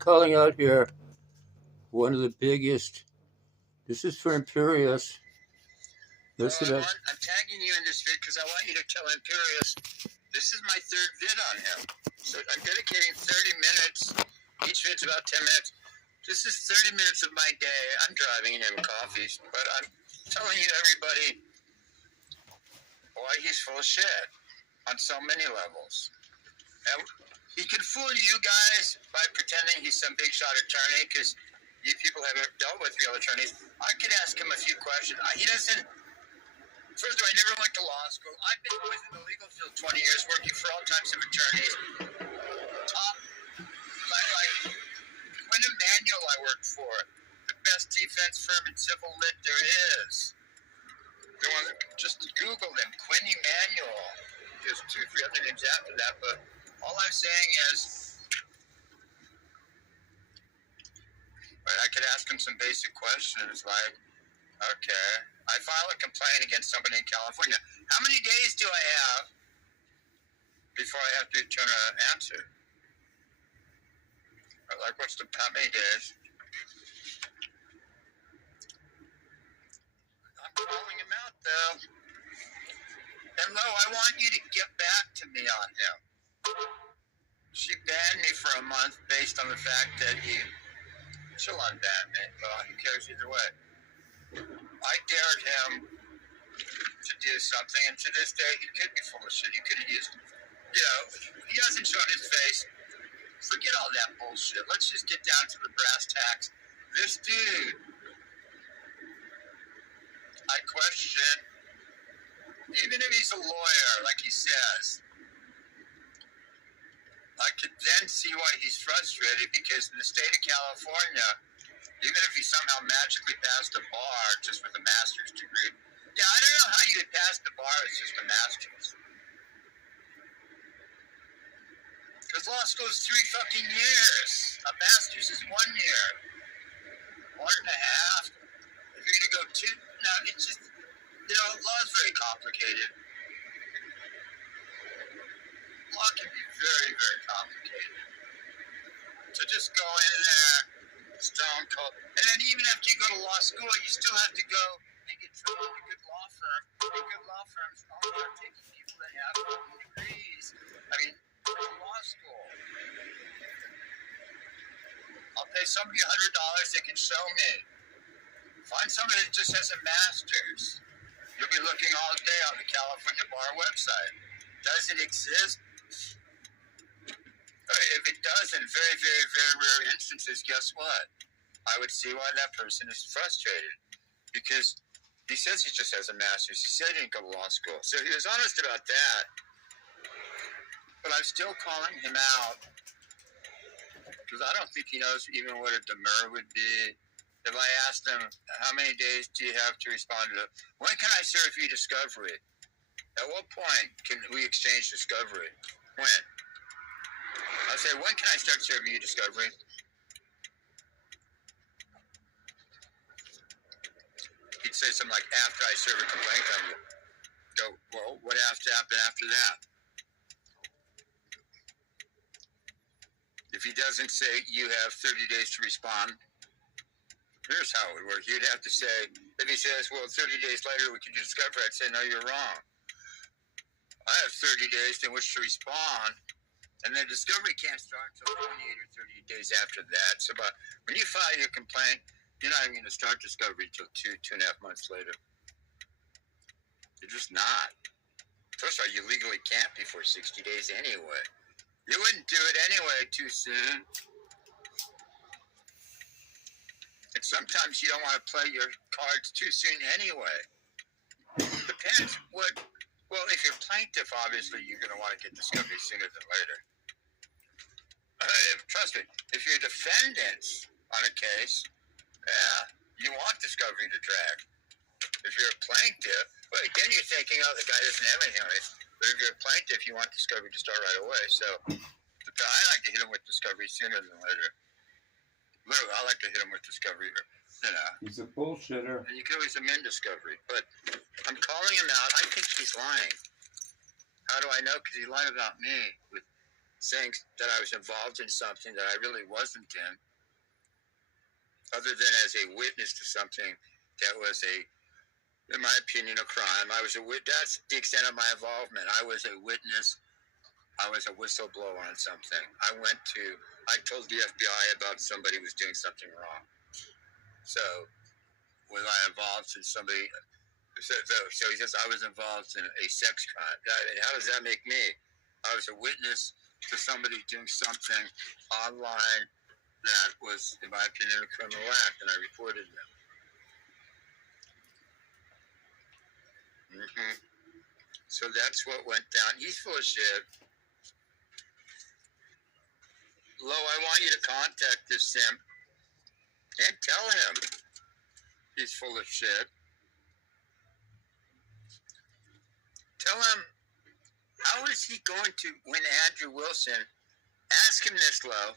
calling out here one of the biggest. This is for Imperious. Listen up. I'm tagging you in this vid because I want you to tell Imperious this is my third vid on him. So I'm dedicating 30 minutes. Each vid's about 10 minutes. This is 30 minutes of my day. I'm driving him coffees, but I'm telling you, everybody, why he's full of shit on so many levels. And he can fool you guys by pretending he's some big shot attorney because you people haven't dealt with real attorneys. I could ask him a few questions. He doesn't. First of all, I never went to law school. I've been in the legal field 20 years, working for all types of attorneys. Like Quinn Emanuel I worked for, the best defense firm in civil lit there is. The one that, just Google him, Quinn Emanuel. There's 2, 3 other names after that, but all I'm saying is, I could ask him some basic questions like, okay, I file a complaint against somebody in California. How many days do I have before I have to return an answer? Like, how many days? I'm calling him out, though. And Lo, I want you to get back to me on him. She banned me for a month based on the fact that she'll unban me. Well, who cares either way? I dared him to do something, and to this day, he could be full of shit. He could have used, he hasn't shown his face. Forget all that bullshit. Let's just get down to the brass tacks. This dude, I question, even if he's a lawyer, like he says, I could then see why he's frustrated because in the state of California, even if he somehow magically passed a bar just with a master's degree, I don't know how you would pass the bar with just a master's. Because law school is 3 fucking years. A master's is 1 year. 1.5. If you're going to go 2, no, it's just, law is very complicated. Law can be very, very complicated. So just go in there, stone cold. And then even after you go to law school, you still have to go and get trained in a good law firm. And good law firms only are taking people that have degrees. I mean, law school. I'll pay somebody $100 they can show me. Find somebody that just has a master's. You'll be looking all day on the California Bar website. Does it exist? If it does, in very, very, very rare instances, guess what? I would see why that person is frustrated. Because he says he just has a master's. He said he didn't go to law school. So he was honest about that. But I'm still calling him out. Because I don't think he knows even what a demur would be. If I asked him, how many days do you have to respond to it? When can I serve you discovery? At what point can we exchange discovery? When? I'll say, when can I start serving you discovery? He'd say something like, after I serve a complaint on you. Go, well, what has to happen after that? If he doesn't say, you have 30 days to respond, here's how it would work. You'd have to say, if he says, well, 30 days later we can do discovery, I'd say, no, you're wrong. I have 30 days in which to respond, and then discovery can't start until 28 or 30 days after that. So when you file your complaint, you're not even going to start discovery until 2.5 months later. You're just not. First of all, you legally can't before 60 days anyway. You wouldn't do it anyway too soon. And sometimes you don't want to play your cards too soon anyway. Depends what. Well, if you're plaintiff, obviously you're going to want to get discovery sooner than later. Trust me, if you're defendants on a case, you want discovery to drag. If you're a plaintiff, well, again, you're thinking, oh, the guy doesn't have anything on it. But if you're a plaintiff, you want discovery to start right away. So I like to hit him with discovery sooner than later. Literally, I like to hit him with discovery. He's a bullshitter. And you can always amend discovery. But I'm calling him out. I think he's lying. How do I know? Because he lied about me with saying that I was involved in something that I really wasn't in, other than as a witness to something that was in my opinion, a crime. That's the extent of my involvement. I was a witness. I was a whistleblower on something. I told the FBI about somebody who was doing something wrong. So, was I involved in somebody? So he says I was involved in a sex crime. How does that make me? I was a witness to somebody doing something online that was, in my opinion, a criminal act, and I reported them. Mm-hmm. So that's what went down. He's full of shit. Lo, I want you to contact this simp and tell him he's full of shit. Tell him, how is he going to win Andrew Wilson? Ask him this, Lo,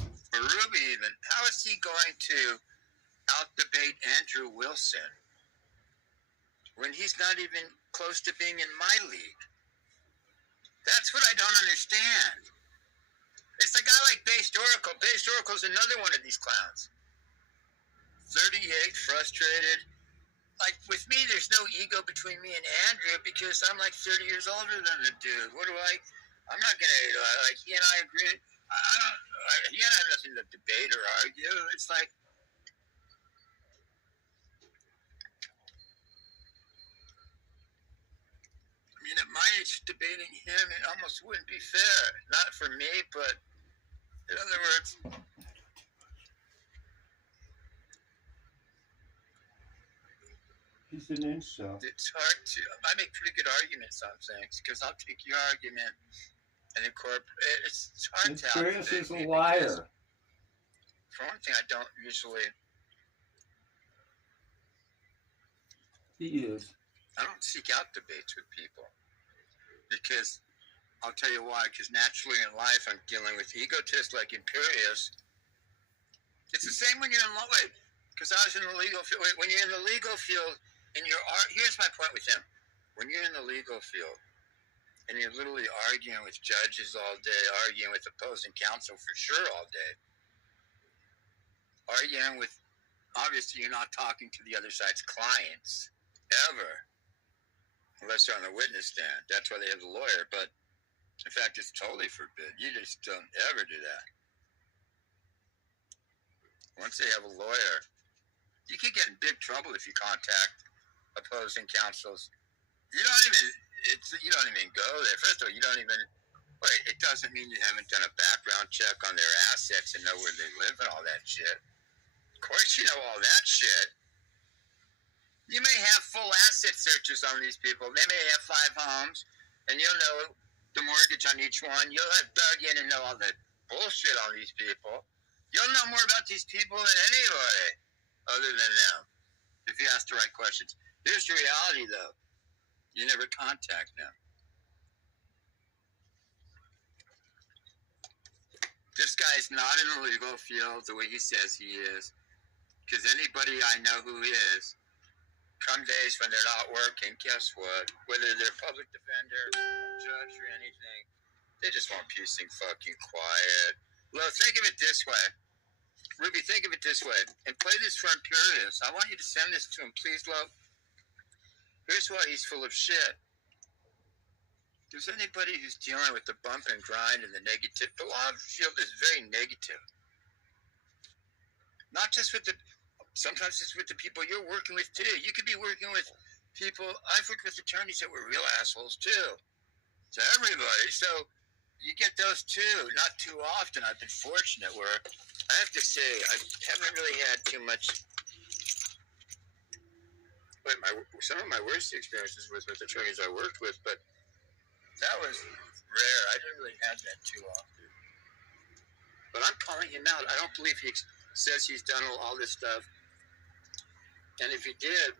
or Ruby even. How is he going to out-debate Andrew Wilson when he's not even close to being in my league? That's what I don't understand. It's a guy like Based Oracle. Based Oracle's another one of these clowns. 38, frustrated. Like, with me, there's no ego between me and Andrew because I'm like 30 years older than the dude. I'm not going to, like, he and I agree. He and I have nothing to debate or argue. It's like, I mean, at my age, debating him, it almost wouldn't be fair. Not for me, but in other words, He's an incel. it's hard to. I make pretty good arguments on things because I'll take your argument and incorporate. It's hard to. Imperious is a liar. For one thing, I don't usually. He is. I don't seek out debates with people because I'll tell you why. Because naturally in life, I'm dealing with egotists like Imperious. It's the same when you're in law. Because I was in the legal field. When you're in the legal field, and here's my point with him. When you're in the legal field, and you're literally arguing with judges all day, arguing with opposing counsel for sure all day, arguing with, obviously you're not talking to the other side's clients, ever, unless they're on the witness stand. That's why they have the lawyer, but in fact, it's totally forbidden. You just don't ever do that. Once they have a lawyer, you can get in big trouble if you contact opposing counsels. You don't even go there. First of all, it doesn't mean you haven't done a background check on their assets and know where they live and all that shit. Of course you know all that shit. You may have full asset searches on these people. They may have 5 homes, and you'll know the mortgage on each one. You'll have dug in and know all the bullshit on these people. You'll know more about these people than anybody other than them if you ask the right questions. Here's the reality, though. You never contact them. This guy's not in the legal field the way he says he is. Because anybody I know who is, come days when they're not working, guess what? Whether they're public defender, judge, or anything, they just want peace and fucking quiet. Well, think of it this way. Ruby, think of it this way. And play this for Imperious. I want you to send this to him, please, love. Here's why he's full of shit. There's anybody who's dealing with the bump and grind and the negative. The law field is very negative. Not just with sometimes it's with the people you're working with too. You could be working with people. I've worked with attorneys that were real assholes too. To everybody. So you get those too. Not too often. I've been fortunate where I have to say I haven't really had too much. But some of my worst experiences was with attorneys I worked with, but that was rare. I didn't really have that too often. But I'm calling him out. I don't believe he says he's done all this stuff. And if he did,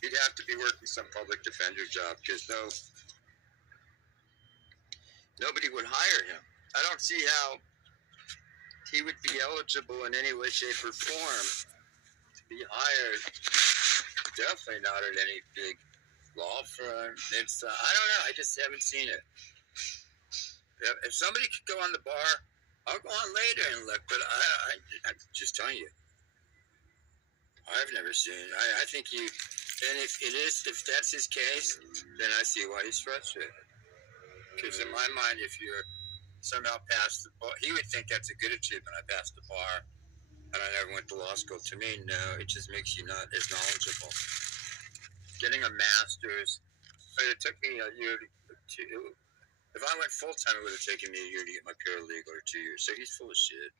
he'd have to be working some public defender job because nobody would hire him. I don't see how he would be eligible in any way, shape, or form to be hired. Definitely not at any big law firm. I don't know. I just haven't seen it. If somebody could go on the bar, I'll go on later and look. But I'm just telling you, I've never seen it. I think you, and if that's his case, then I see why he's frustrated. Because in my mind, if you're somehow past the bar, he would think that's a good achievement. I passed the bar, and I never went to law school. To me, no, it just makes you not as knowledgeable. Getting a master's, it took me a year to. If I went full time, it would have taken me a year to get my paralegal, or 2 years. So he's full of shit.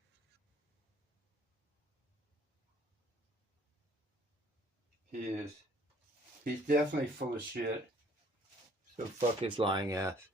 He is. He's definitely full of shit. So fuck his lying ass.